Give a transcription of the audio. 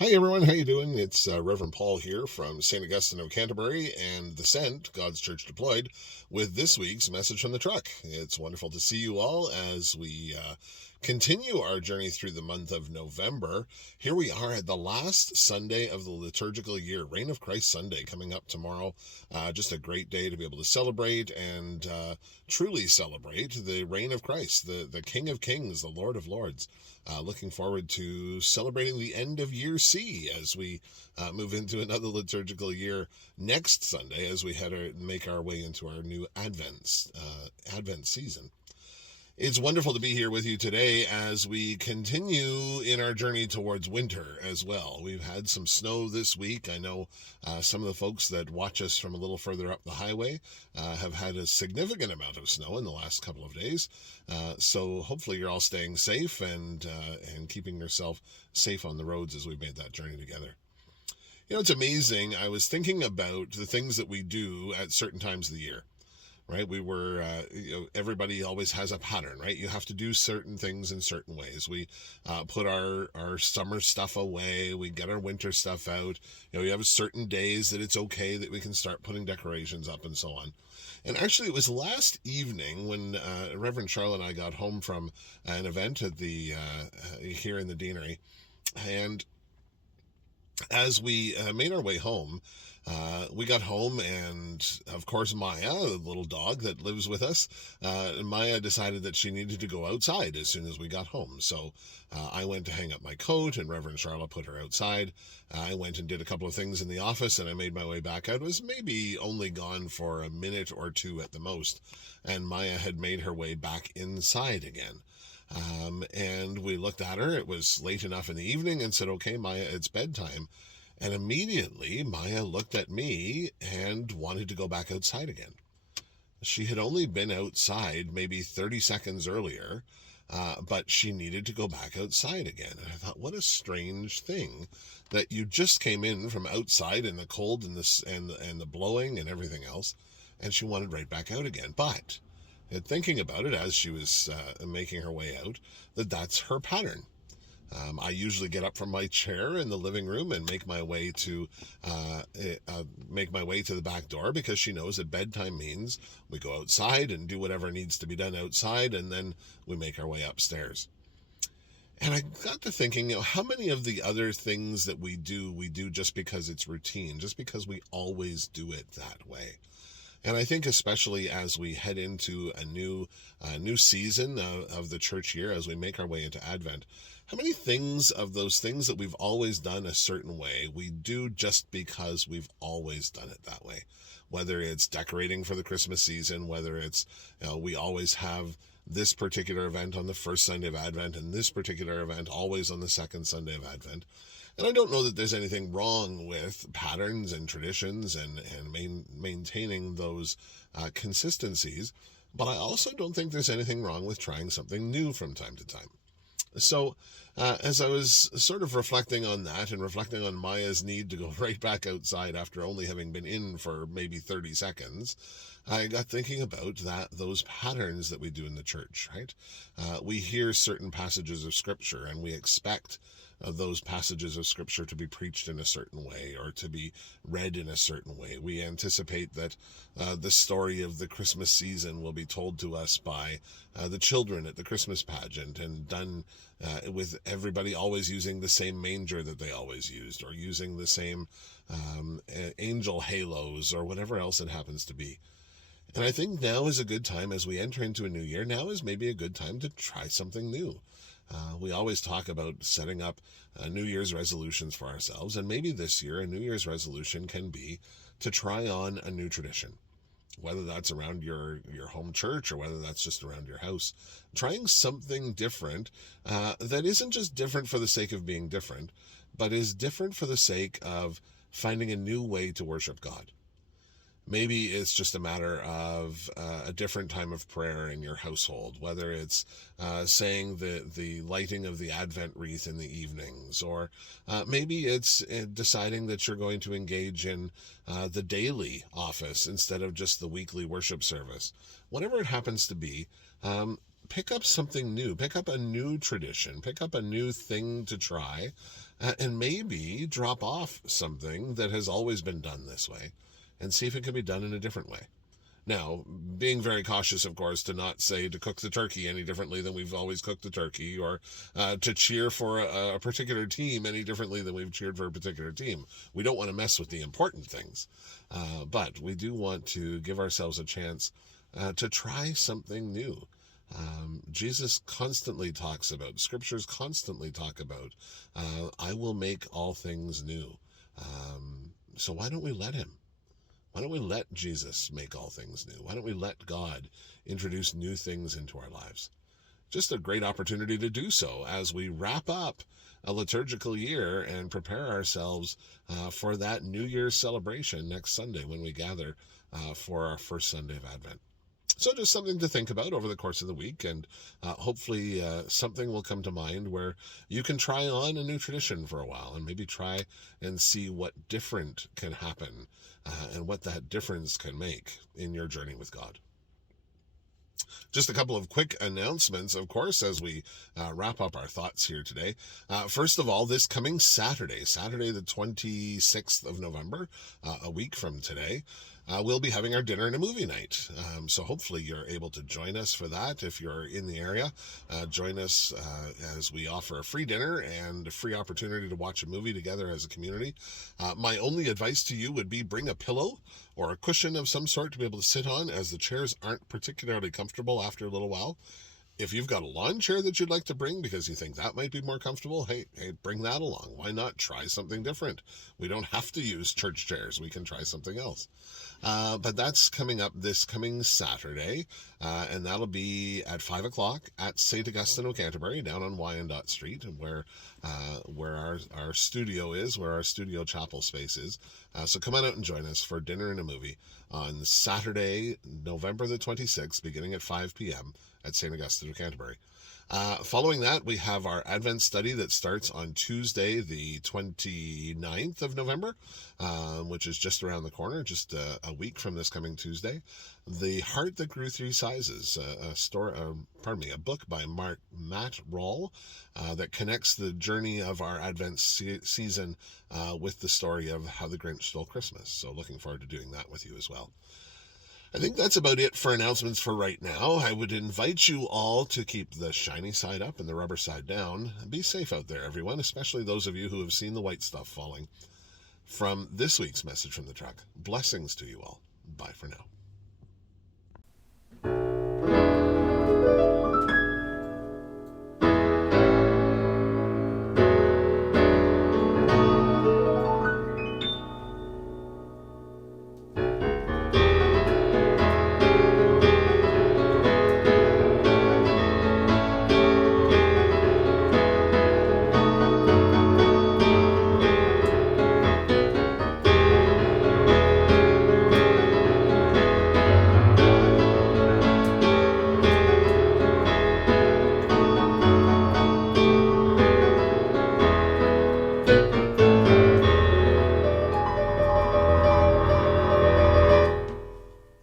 Hi everyone, how you doing? It's Reverend Paul here from St. Augustine of Canterbury and the Sent, God's Church Deployed, with this week's message from the truck. It's wonderful to see you all as we continue our journey through the month of November. Here we are at the last Sunday of the liturgical year, Reign of Christ Sunday, coming up tomorrow. Just a great day to be able to celebrate and truly celebrate the reign of Christ, the King of Kings, the Lord of Lords. Looking forward to celebrating the end of year C as we move into another liturgical year next Sunday as we make our way into our new Advent season. It's wonderful to be here with you today as we continue in our journey towards winter as well. We've had some snow this week. I know some of the folks that watch us from a little further up the highway have had a significant amount of snow in the last couple of days. So hopefully you're all staying safe and keeping yourself safe on the roads as we made that journey together. You know, it's amazing. I was thinking about the things that we do at certain times of the year, right? Everybody always has a pattern, right? You have to do certain things in certain ways. We put our summer stuff away. We get our winter stuff out. We have certain days that it's okay that we can start putting decorations up and so on. And actually, it was last evening when Reverend Charlotte and I got home from an event at the here in the deanery, and as we made our way home, we got home, and of course, Maya, the little dog that lives with us, Maya decided that she needed to go outside as soon as we got home. So I went to hang up my coat, and Reverend Charlotte put her outside. I went and did a couple of things in the office, and I made my way back out. I was maybe only gone for a minute or two at the most, and Maya had made her way back inside again. And we looked at her. It was late enough in the evening and said, "Okay, Maya, it's bedtime." And immediately Maya looked at me and wanted to go back outside again. She had only been outside maybe 30 seconds earlier, but she needed to go back outside again. And I thought, what a strange thing that you just came in from outside in the cold and the blowing and everything else, and she wanted right back out again. But thinking about it as she was making her way out, that's her pattern. I usually get up from my chair in the living room and make my way to the back door, because she knows that bedtime means we go outside and do whatever needs to be done outside, and then we make our way upstairs. And I got to thinking, how many of the other things that we do just because it's routine, just because we always do it that way. And I think especially as we head into a new season of the church year, as we make our way into Advent, how many things of those things that we've always done a certain way, we do just because we've always done it that way? Whether it's decorating for the Christmas season, whether it's, we always have this particular event on the first Sunday of Advent and this particular event always on the second Sunday of Advent. And I don't know that there's anything wrong with patterns and traditions and maintaining those consistencies, but I also don't think there's anything wrong with trying something new from time to time. So, as I was sort of reflecting on that and reflecting on Maya's need to go right back outside after only having been in for maybe 30 seconds, I got thinking about those patterns that we do in the church, right? We hear certain passages of Scripture and we expect those passages of Scripture to be preached in a certain way or to be read in a certain way. We anticipate that the story of the Christmas season will be told to us by the children at the Christmas pageant, and done with everybody always using the same manger that they always used, or using the same angel halos or whatever else it happens to be. And I think now is a good time, as we enter into a new year, now is maybe a good time to try something new. We always talk about setting up New Year's resolutions for ourselves, and maybe this year a New Year's resolution can be to try on a new tradition, whether that's around your home church or whether that's just around your house. Trying something different that isn't just different for the sake of being different, but is different for the sake of finding a new way to worship God. Maybe it's just a matter of a different time of prayer in your household, whether it's saying the lighting of the Advent wreath in the evenings, or maybe it's deciding that you're going to engage in the daily office instead of just the weekly worship service. Whatever it happens to be, pick up something new, pick up a new tradition, pick up a new thing to try, and maybe drop off something that has always been done this way and see if it can be done in a different way. Now, being very cautious, of course, to not say to cook the turkey any differently than we've always cooked the turkey, or to cheer for a particular team any differently than we've cheered for a particular team. We don't want to mess with the important things, but we do want to give ourselves a chance to try something new. Jesus constantly talks about, scriptures constantly talk about, I will make all things new. So why don't we let him? Why don't we let Jesus make all things new? Why don't we let God introduce new things into our lives? Just a great opportunity to do so as we wrap up a liturgical year and prepare ourselves for that New Year's celebration next Sunday when we gather for our first Sunday of Advent. So just something to think about over the course of the week, and hopefully something will come to mind where you can try on a new tradition for a while and maybe try and see what different can happen and what that difference can make in your journey with God. Just a couple of quick announcements, of course, as we wrap up our thoughts here today. First of all, this coming Saturday the 26th of November, a week from today, we'll be having our dinner and a movie night. So hopefully you're able to join us for that. If you're in the area, join us as we offer a free dinner and a free opportunity to watch a movie together as a community. My only advice to you would be bring a pillow or a cushion of some sort to be able to sit on, as the chairs aren't particularly comfortable after a little while. If you've got a lawn chair that you'd like to bring because you think that might be more comfortable, hey, bring that along. Why not try something different? We don't have to use church chairs. We can try something else. But that's coming up this coming Saturday, and that'll be at 5 o'clock at St. Augustine of Canterbury, down on Wyandotte Street, where our studio is, where our studio chapel space is. So come on out and join us for dinner and a movie on Saturday, November the 26th, beginning at 5 p.m. at St. Augustine of Canterbury. Following that, we have our Advent study that starts on Tuesday, the 29th of November, which is just around the corner, just a week from this coming Tuesday. The Heart That Grew Three Sizes, a book by Matt Rawle that connects the journey of our Advent season with the story of how the Grinch stole Christmas. So looking forward to doing that with you as well. I think that's about it for announcements for right now. I would invite you all to keep the shiny side up and the rubber side down. Be safe out there, everyone, especially those of you who have seen the white stuff falling. From this week's message from the truck, blessings to you all. Bye for now.